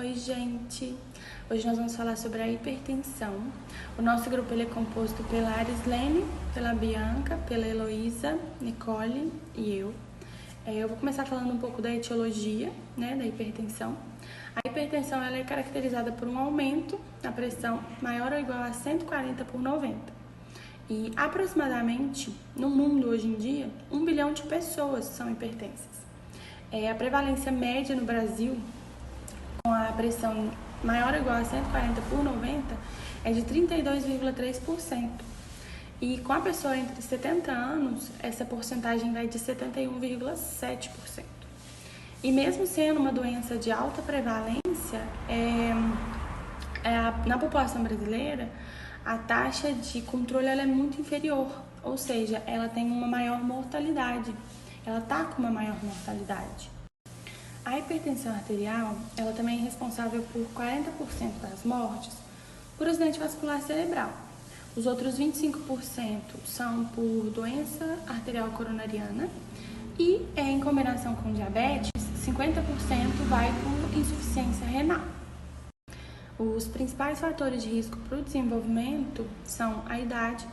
Oi, gente! Hoje nós vamos falar sobre a hipertensão. O nosso grupo ele é composto pela Arislene, pela Bianca, pela Heloísa, Nicole e eu. Eu vou começar falando um pouco da etiologia, da hipertensão. A hipertensão ela é caracterizada por um aumento da pressão maior ou igual a 140 por 90. E aproximadamente, no mundo hoje em dia, 1 bilhão de pessoas são hipertensas. A prevalência média no Brasil, com a pressão maior ou igual a 140 por 90, é de 32,3%. E com a pessoa entre 70 anos, essa porcentagem vai de 71,7%. E mesmo sendo uma doença de alta prevalência, na população brasileira, a taxa de controle ela é muito inferior, ou seja, ela tem uma maior mortalidade, ela está com uma maior mortalidade. A hipertensão arterial, ela também é responsável por 40% das mortes por acidente vascular cerebral. Os outros 25% são por doença arterial coronariana e, em combinação com diabetes, 50% vai por insuficiência renal. Os principais fatores de risco para o desenvolvimento são a idade,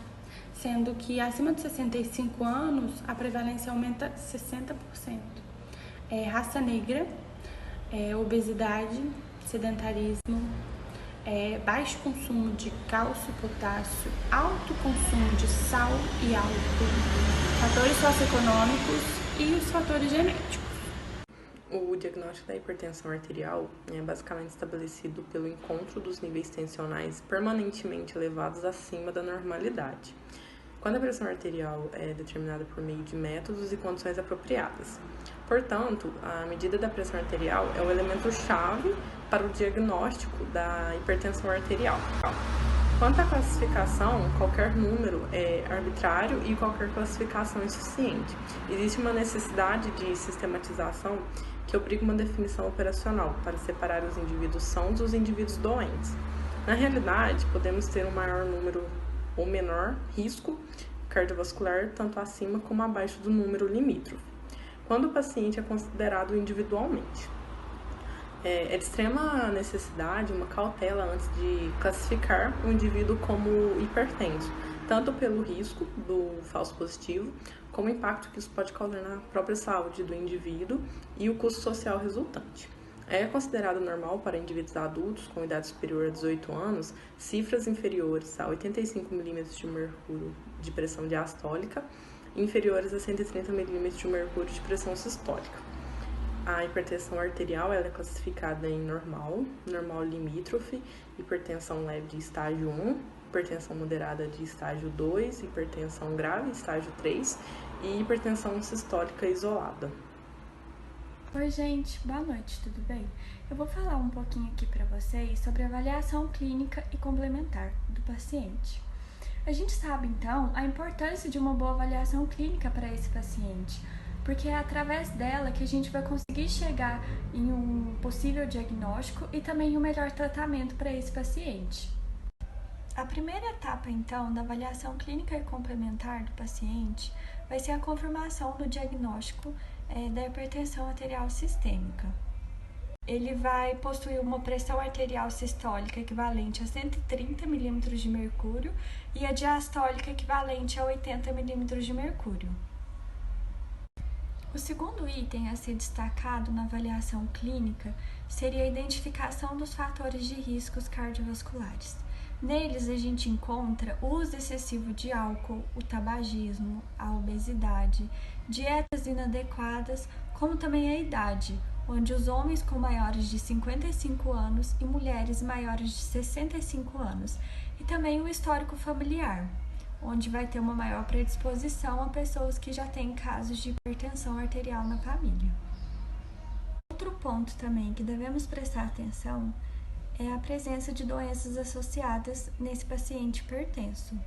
sendo que acima de 65 anos a prevalência aumenta 60%. Raça negra, obesidade, sedentarismo, baixo consumo de cálcio e potássio, alto consumo de sal e álcool, fatores socioeconômicos e os fatores genéticos. O diagnóstico da hipertensão arterial é basicamente estabelecido pelo encontro dos níveis tensionais permanentemente elevados acima da normalidade, quando a pressão arterial é determinada por meio de métodos e condições apropriadas. Portanto, a medida da pressão arterial é o elemento-chave para o diagnóstico da hipertensão arterial. Quanto à classificação, qualquer número é arbitrário e qualquer classificação é insuficiente. Existe uma necessidade de sistematização que obriga uma definição operacional para separar os indivíduos sãos dos indivíduos doentes. Na realidade, podemos ter um maior número ou menor risco cardiovascular, tanto acima como abaixo do número limítrofe, quando o paciente é considerado individualmente. É de extrema necessidade uma cautela antes de classificar o indivíduo como hipertenso, tanto pelo risco do falso positivo, como o impacto que isso pode causar na própria saúde do indivíduo e o custo social resultante. É considerado normal para indivíduos adultos com idade superior a 18 anos cifras inferiores a 85 mm de mercúrio de pressão diastólica e inferiores a 130 mm de mercúrio de pressão sistólica. A hipertensão arterial ela é classificada em normal, normal limítrofe, hipertensão leve de estágio 1, hipertensão moderada de estágio 2, hipertensão grave, estágio 3 e hipertensão sistólica isolada. Oi, gente, boa noite, tudo bem? Eu vou falar um pouquinho aqui para vocês sobre a avaliação clínica e complementar do paciente. A gente sabe, então, a importância de uma boa avaliação clínica para esse paciente, porque é através dela que a gente vai conseguir chegar em um possível diagnóstico e também um melhor tratamento para esse paciente. A primeira etapa, então, da avaliação clínica e complementar do paciente vai ser a confirmação do diagnóstico da hipertensão arterial sistêmica. Ele vai possuir uma pressão arterial sistólica equivalente a 130 mm de mercúrio e a diastólica equivalente a 80 mm de mercúrio. O segundo item a ser destacado na avaliação clínica seria a identificação dos fatores de riscos cardiovasculares. Neles a gente encontra o uso excessivo de álcool, o tabagismo, a obesidade, dietas inadequadas, como também a idade, onde os homens com maiores de 55 anos e mulheres maiores de 65 anos, e também o histórico familiar, onde vai ter uma maior predisposição a pessoas que já têm casos de hipertensão arterial na família. Outro ponto também que devemos prestar atenção é a presença de doenças associadas nesse paciente hipertenso.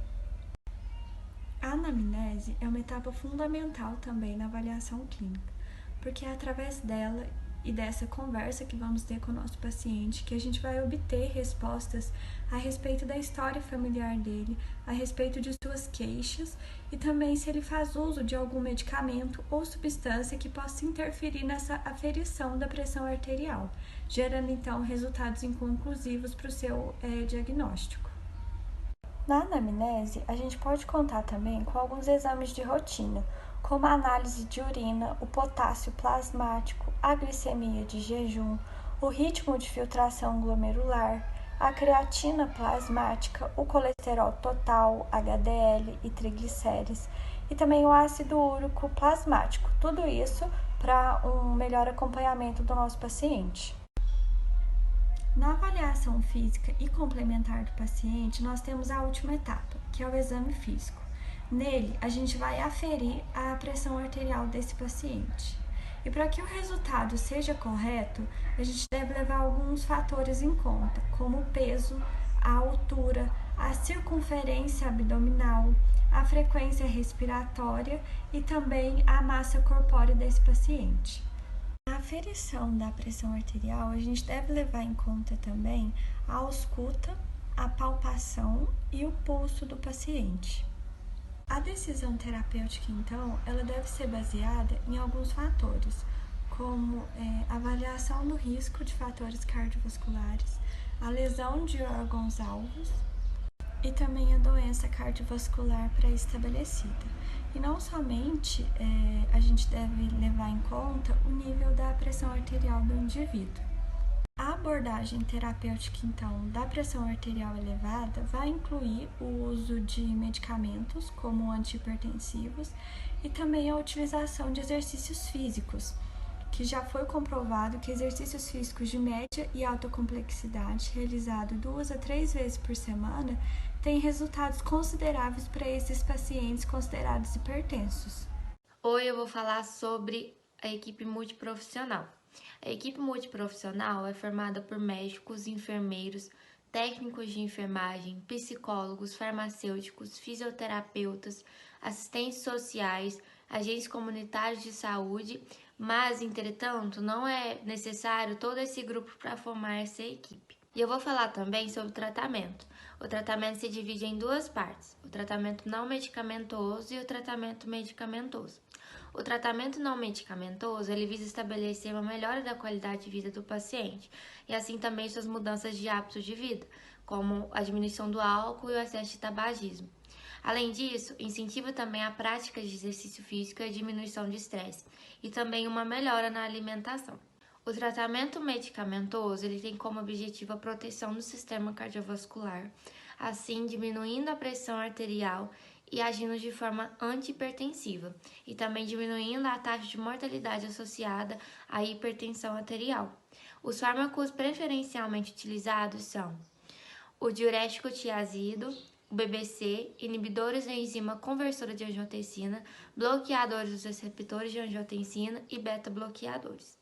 A anamnese é uma etapa fundamental também na avaliação clínica, porque é através dela e dessa conversa que vamos ter com o nosso paciente, que a gente vai obter respostas a respeito da história familiar dele, a respeito de suas queixas e também se ele faz uso de algum medicamento ou substância que possa interferir nessa aferição da pressão arterial, gerando então resultados inconclusivos para o seu diagnóstico. Na anamnese, a gente pode contar também com alguns exames de rotina, como a análise de urina, o potássio plasmático, a glicemia de jejum, o ritmo de filtração glomerular, a creatina plasmática, o colesterol total, HDL e triglicérides, e também o ácido úrico plasmático. Tudo isso para um melhor acompanhamento do nosso paciente. Na avaliação física e complementar do paciente, nós temos a última etapa, que é o exame físico. Nele, a gente vai aferir a pressão arterial desse paciente. E para que o resultado seja correto, a gente deve levar alguns fatores em conta, como o peso, a altura, a circunferência abdominal, a frequência respiratória e também a massa corpórea desse paciente. Na aferição da pressão arterial, a gente deve levar em conta também a ausculta, a palpação e o pulso do paciente. A decisão terapêutica, então, ela deve ser baseada em alguns fatores, como a avaliação do risco de fatores cardiovasculares, a lesão de órgãos-alvos e também a doença cardiovascular pré-estabelecida. E não somente a gente deve levar em conta o nível da pressão arterial do indivíduo. A abordagem terapêutica, então, da pressão arterial elevada vai incluir o uso de medicamentos, como antihipertensivos, e também a utilização de exercícios físicos, que já foi comprovado que exercícios físicos de média e alta complexidade, realizados 2 a 3 vezes por semana, têm resultados consideráveis para esses pacientes considerados hipertensos. Hoje eu vou falar sobre a equipe multiprofissional. A equipe multiprofissional é formada por médicos, enfermeiros, técnicos de enfermagem, psicólogos, farmacêuticos, fisioterapeutas, assistentes sociais, agentes comunitários de saúde, mas, entretanto, não é necessário todo esse grupo para formar essa equipe. E eu vou falar também sobre o tratamento. O tratamento se divide em duas partes, o tratamento não medicamentoso e o tratamento medicamentoso. O tratamento não medicamentoso, ele visa estabelecer uma melhora da qualidade de vida do paciente e assim também suas mudanças de hábitos de vida, como a diminuição do álcool e o excesso de tabagismo. Além disso, incentiva também a prática de exercício físico e a diminuição de estresse e também uma melhora na alimentação. O tratamento medicamentoso ele tem como objetivo a proteção do sistema cardiovascular, assim diminuindo a pressão arterial e agindo de forma antihipertensiva, e também diminuindo a taxa de mortalidade associada à hipertensão arterial. Os fármacos preferencialmente utilizados são o diurético tiazida, o BBC, inibidores da enzima conversora de angiotensina, bloqueadores dos receptores de angiotensina e beta-bloqueadores.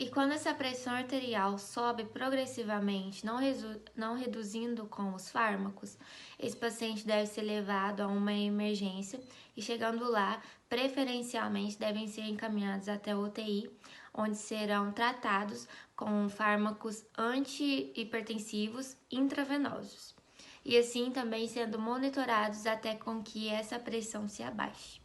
E quando essa pressão arterial sobe progressivamente, não reduzindo com os fármacos, esse paciente deve ser levado a uma emergência e, chegando lá, preferencialmente devem ser encaminhados até a UTI, onde serão tratados com fármacos antihipertensivos intravenosos, e assim também sendo monitorados até com que essa pressão se abaixe.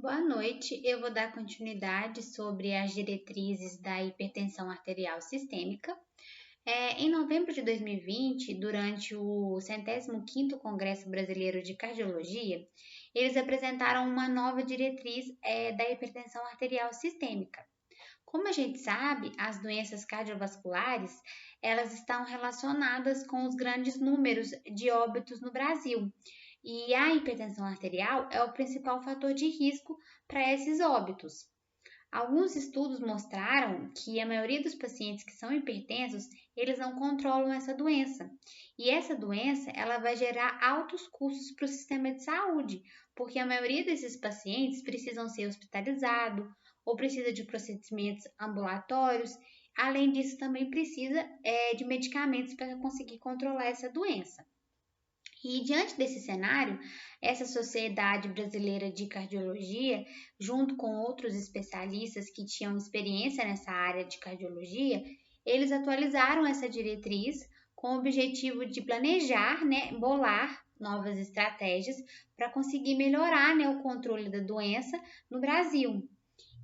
Boa noite, eu vou dar continuidade sobre as diretrizes da hipertensão arterial sistêmica. Em novembro de 2020, durante o 105º Congresso Brasileiro de Cardiologia, eles apresentaram uma nova diretriz da hipertensão arterial sistêmica. Como a gente sabe, as doenças cardiovasculares, elas estão relacionadas com os grandes números de óbitos no Brasil. E a hipertensão arterial é o principal fator de risco para esses óbitos. Alguns estudos mostraram que a maioria dos pacientes que são hipertensos, eles não controlam essa doença. E essa doença, ela vai gerar altos custos para o sistema de saúde, porque a maioria desses pacientes precisam ser hospitalizados ou precisa de procedimentos ambulatórios. Além disso, também precisa de medicamentos para conseguir controlar essa doença. E diante desse cenário, essa Sociedade Brasileira de Cardiologia, junto com outros especialistas que tinham experiência nessa área de cardiologia, eles atualizaram essa diretriz com o objetivo de planejar, bolar novas estratégias para conseguir melhorar, o controle da doença no Brasil.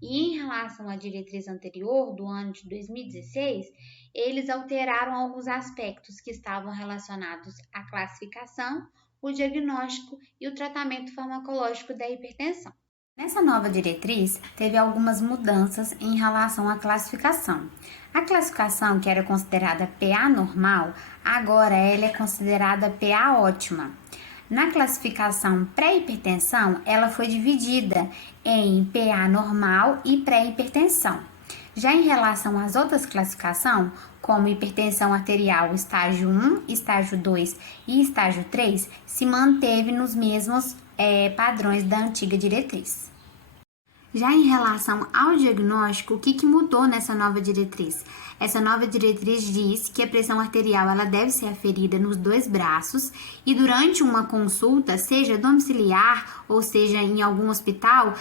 E em relação à diretriz anterior, do ano de 2016, eles alteraram alguns aspectos que estavam relacionados à classificação, o diagnóstico e o tratamento farmacológico da hipertensão. Nessa nova diretriz, teve algumas mudanças em relação à classificação. A classificação, que era considerada PA normal, agora ela é considerada PA ótima. Na classificação pré-hipertensão, ela foi dividida em PA normal e pré-hipertensão. Já em relação às outras classificações, como hipertensão arterial estágio 1, estágio 2 e estágio 3, se manteve nos mesmos padrões da antiga diretriz. Já em relação ao diagnóstico, o que mudou nessa nova diretriz? Essa nova diretriz diz que a pressão arterial ela deve ser aferida nos 2 braços e durante uma consulta, seja domiciliar ou seja em algum hospital,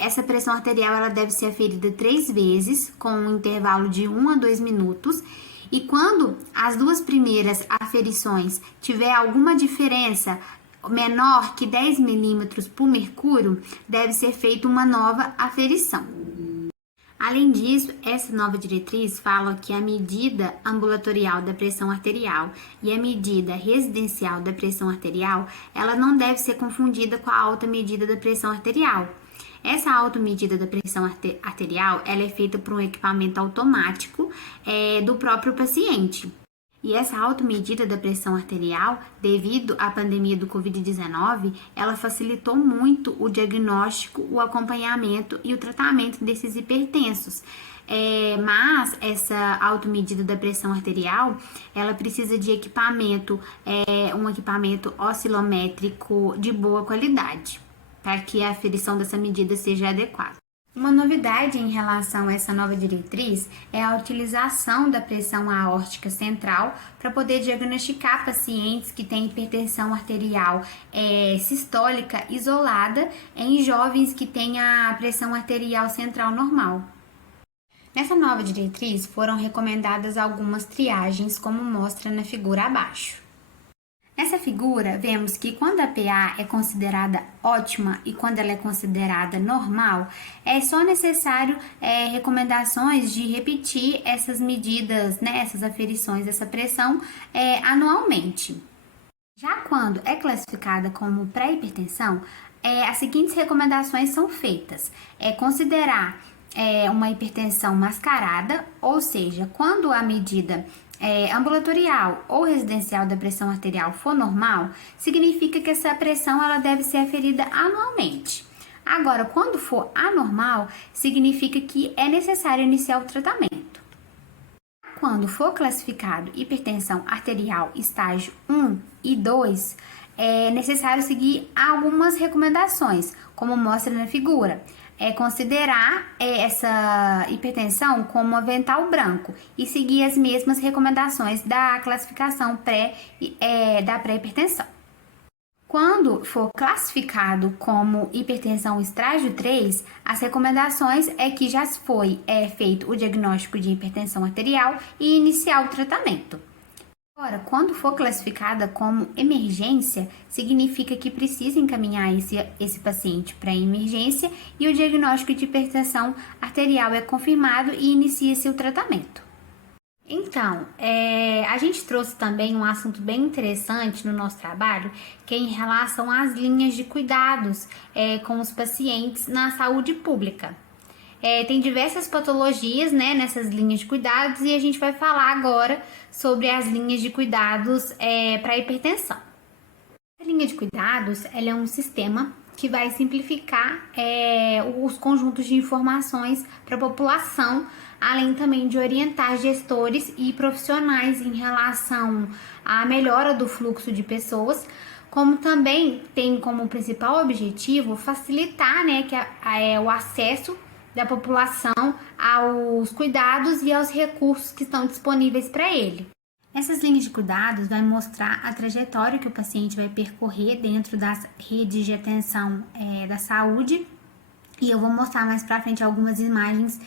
essa pressão arterial ela deve ser aferida 3 vezes com um intervalo de 1 a 2 minutos. E quando as 2 primeiras aferições tiver alguma diferença menor que 10 milímetros por mercúrio, deve ser feita uma nova aferição. Além disso, essa nova diretriz fala que a medida ambulatorial da pressão arterial e a medida residencial da pressão arterial, ela não deve ser confundida com a alta medida da pressão arterial. Essa alta medida da pressão arterial, ela é feita por um equipamento automático do próprio paciente. E essa automedida da pressão arterial, devido à pandemia do Covid-19, ela facilitou muito o diagnóstico, o acompanhamento e o tratamento desses hipertensos. Mas essa automedida da pressão arterial, ela precisa de equipamento, um equipamento oscilométrico de boa qualidade, para que a aferição dessa medida seja adequada. Uma novidade em relação a essa nova diretriz é a utilização da pressão aórtica central para poder diagnosticar pacientes que têm hipertensão arterial sistólica isolada em jovens que têm a pressão arterial central normal. Nessa nova diretriz foram recomendadas algumas triagens, como mostra na figura abaixo. Nessa figura, vemos que quando a PA é considerada ótima e quando ela é considerada normal, é só necessário recomendações de repetir essas medidas, essas aferições, essa pressão anualmente. Já quando é classificada como pré-hipertensão, as seguintes recomendações são feitas. Considerar uma hipertensão mascarada, ou seja, quando a medida ambulatorial ou residencial da pressão arterial for normal, significa que essa pressão ela deve ser aferida anualmente. Agora, quando for anormal, significa que é necessário iniciar o tratamento. Quando for classificado hipertensão arterial estágio 1 e 2, é necessário seguir algumas recomendações, como mostra na figura. Considerar essa hipertensão como avental branco e seguir as mesmas recomendações da classificação da pré-hipertensão. Quando for classificado como hipertensão estágio 3, as recomendações é que já foi feito o diagnóstico de hipertensão arterial e iniciar o tratamento. Agora, quando for classificada como emergência, significa que precisa encaminhar esse paciente para emergência e o diagnóstico de hipertensão arterial é confirmado e inicia-se o tratamento. Então, a gente trouxe também um assunto bem interessante no nosso trabalho, que é em relação às linhas de cuidados com os pacientes na saúde pública. Tem diversas patologias nessas linhas de cuidados e a gente vai falar agora sobre as linhas de cuidados para hipertensão. A linha de cuidados ela é um sistema que vai simplificar os conjuntos de informações para a população, além também de orientar gestores e profissionais em relação à melhora do fluxo de pessoas, como também tem como principal objetivo facilitar o acesso da população aos cuidados e aos recursos que estão disponíveis para ele. Essas linhas de cuidados vai mostrar a trajetória que o paciente vai percorrer dentro das redes de atenção da saúde. E eu vou mostrar mais para frente algumas imagens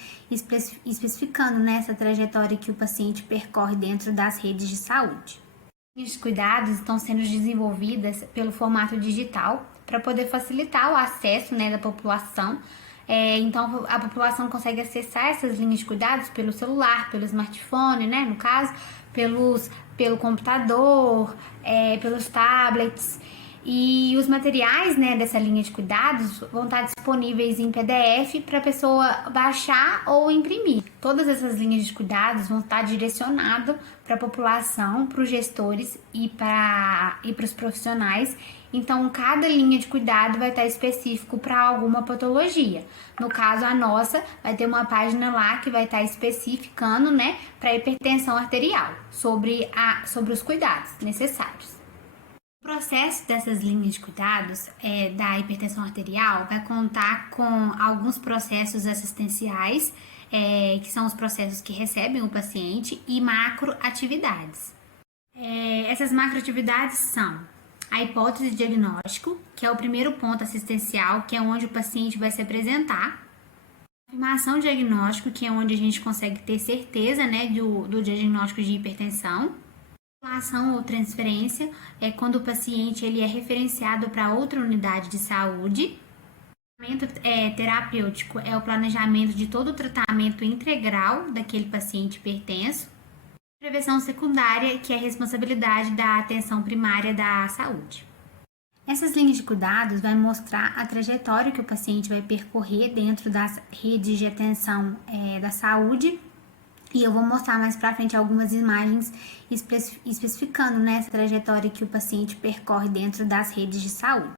especificando essa trajetória que o paciente percorre dentro das redes de saúde. As linhas de cuidados estão sendo desenvolvidas pelo formato digital para poder facilitar o acesso da população. Então, a população consegue acessar essas linhas de cuidados pelo celular, pelo smartphone, no caso, pelo computador, pelos tablets. E os materiais dessa linha de cuidados vão estar disponíveis em PDF para a pessoa baixar ou imprimir. Todas essas linhas de cuidados vão estar direcionadas para a população, para os gestores e para os profissionais. Então, cada linha de cuidado vai estar específico para alguma patologia. No caso, a nossa vai ter uma página lá que vai estar especificando para hipertensão arterial, sobre os cuidados necessários. O processo dessas linhas de cuidados da hipertensão arterial vai contar com alguns processos assistenciais, que são os processos que recebem o paciente, e macroatividades. Essas macroatividades são a hipótese de diagnóstico, que é o primeiro ponto assistencial, que é onde o paciente vai se apresentar. A confirmação diagnóstico, que é onde a gente consegue ter certeza do diagnóstico de hipertensão. Ação ou transferência é quando o paciente é referenciado para outra unidade de saúde. O tratamento terapêutico é o planejamento de todo o tratamento integral daquele paciente hipertenso. Prevenção secundária, que é a responsabilidade da atenção primária da saúde. Essas linhas de cuidados vai mostrar a trajetória que o paciente vai percorrer dentro das redes de atenção da saúde. E eu vou mostrar mais para frente algumas imagens especificando essa trajetória que o paciente percorre dentro das redes de saúde.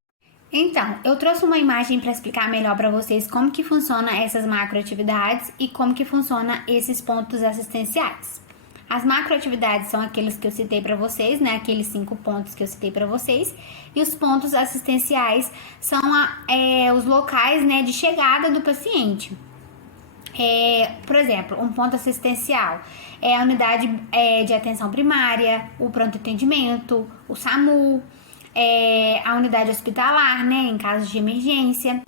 Então, eu trouxe uma imagem para explicar melhor para vocês como que funciona essas macroatividades e como que funciona esses pontos assistenciais. As macroatividades são aqueles que eu citei para vocês, aqueles 5 pontos que eu citei para vocês, e os pontos assistenciais são os locais de chegada do paciente. Por exemplo, um ponto assistencial é a unidade de atenção primária, o pronto atendimento, o SAMU, a unidade hospitalar, em caso de emergência.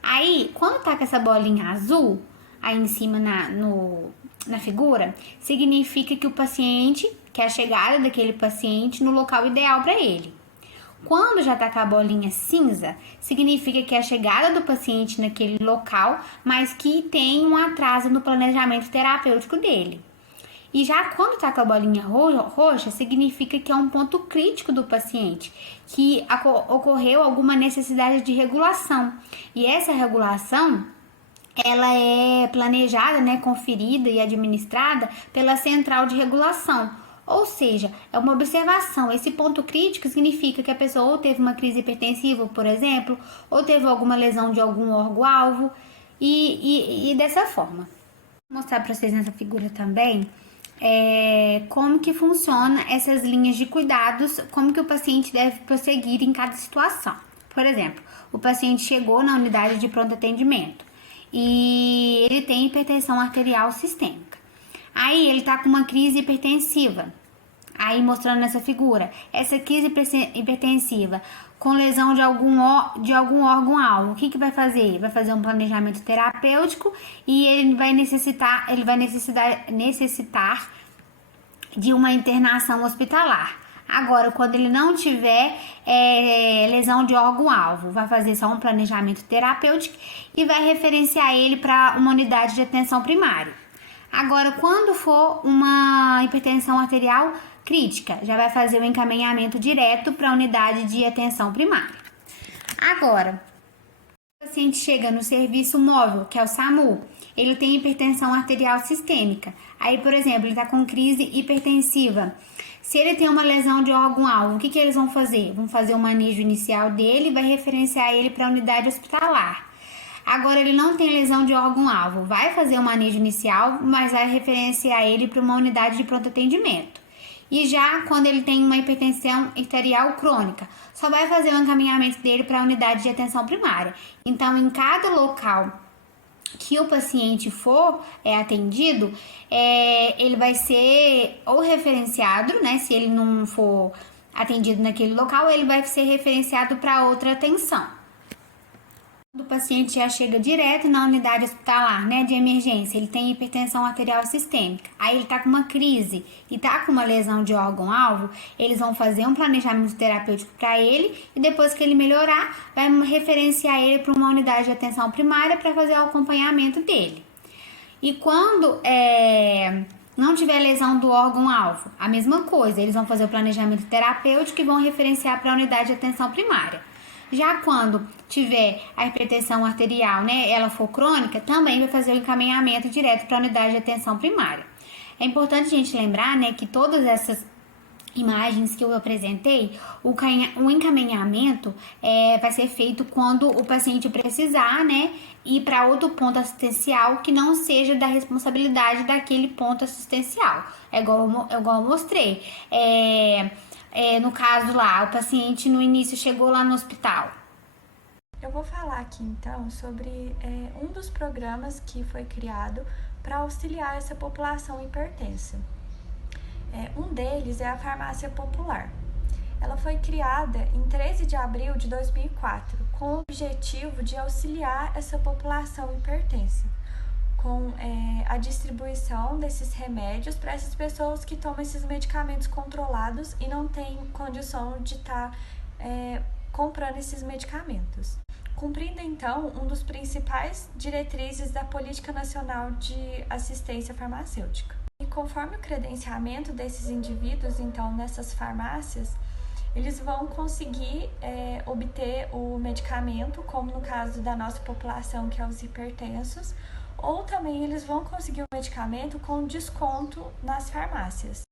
Aí, quando tá com essa bolinha azul aí em cima na figura, significa que o paciente, que é a chegada daquele paciente no local ideal para ele. Quando já está com a bolinha cinza, significa que é a chegada do paciente naquele local, mas que tem um atraso no planejamento terapêutico dele. E já quando está com a bolinha roxa, significa que é um ponto crítico do paciente, que ocorreu alguma necessidade de regulação. E essa regulação, ela é planejada, conferida e administrada pela central de regulação. Ou seja, é uma observação. Esse ponto crítico significa que a pessoa ou teve uma crise hipertensiva, por exemplo, ou teve alguma lesão de algum órgão-alvo, e dessa forma. Vou mostrar para vocês nessa figura também como que funciona essas linhas de cuidados, como que o paciente deve prosseguir em cada situação. Por exemplo, o paciente chegou na unidade de pronto atendimento e ele tem hipertensão arterial sistêmica. Aí ele tá com uma crise hipertensiva, aí mostrando nessa figura, essa crise hipertensiva com lesão de algum órgão-alvo, o que vai fazer? Vai fazer um planejamento terapêutico e ele vai necessitar de uma internação hospitalar. Agora, quando ele não tiver lesão de órgão-alvo, vai fazer só um planejamento terapêutico e vai referenciar ele para uma unidade de atenção primária. Agora, quando for uma hipertensão arterial crítica, já vai fazer o encaminhamento direto para a unidade de atenção primária. Agora, o paciente chega no serviço móvel, que é o SAMU, ele tem hipertensão arterial sistêmica. Aí, por exemplo, ele está com crise hipertensiva. Se ele tem uma lesão de órgão-alvo, o que eles vão fazer? Vão fazer o manejo inicial dele e vai referenciar ele para a unidade hospitalar. Agora, ele não tem lesão de órgão-alvo, vai fazer o manejo inicial, mas vai referenciar ele para uma unidade de pronto atendimento. E já quando ele tem uma hipertensão arterial crônica, só vai fazer o encaminhamento dele para a unidade de atenção primária. Então, em cada local que o paciente for atendido, ele vai ser ou referenciado, né? Se ele não for atendido naquele local, ele vai ser referenciado para outra atenção. O paciente já chega direto na unidade hospitalar, né, de emergência, ele tem hipertensão arterial sistêmica, aí ele tá com uma crise e tá com uma lesão de órgão-alvo, eles vão fazer um planejamento terapêutico para ele e depois que ele melhorar, vai referenciar ele para uma unidade de atenção primária para fazer o acompanhamento dele. E quando não tiver lesão do órgão-alvo, a mesma coisa, eles vão fazer o planejamento terapêutico e vão referenciar para a unidade de atenção primária. Já quando tiver a hipertensão arterial, né, ela for crônica, também vai fazer o encaminhamento direto para a unidade de atenção primária. É importante a gente lembrar, né, que todas essas imagens que eu apresentei, o encaminhamento vai ser feito quando o paciente precisar, né, ir para outro ponto assistencial que não seja da responsabilidade daquele ponto assistencial. É igual eu mostrei. No caso lá, o paciente no início chegou lá no hospital. Eu vou falar aqui então sobre um dos programas que foi criado para auxiliar essa população hipertensa. Um deles é a Farmácia Popular. Ela foi criada em 13 de abril de 2004 com o objetivo de auxiliar essa população hipertensa, com a distribuição desses remédios para essas pessoas que tomam esses medicamentos controlados e não têm condição de estar comprando esses medicamentos. Cumprindo, então, um dos principais diretrizes da Política Nacional de Assistência Farmacêutica. E conforme o credenciamento desses indivíduos, então, nessas farmácias, eles vão conseguir obter o medicamento, como no caso da nossa população, que é os hipertensos, ou também eles vão conseguir o medicamento com desconto nas farmácias.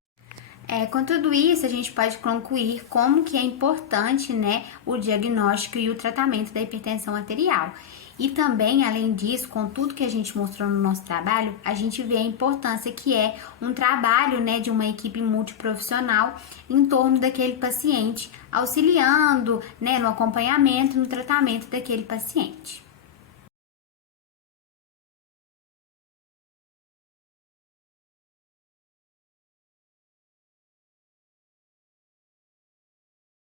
Com tudo isso, a gente pode concluir como que é importante, né, o diagnóstico e o tratamento da hipertensão arterial. E também, além disso, com tudo que a gente mostrou no nosso trabalho, a gente vê a importância que é um trabalho, né, de uma equipe multiprofissional em torno daquele paciente, auxiliando, né, no acompanhamento, no tratamento daquele paciente.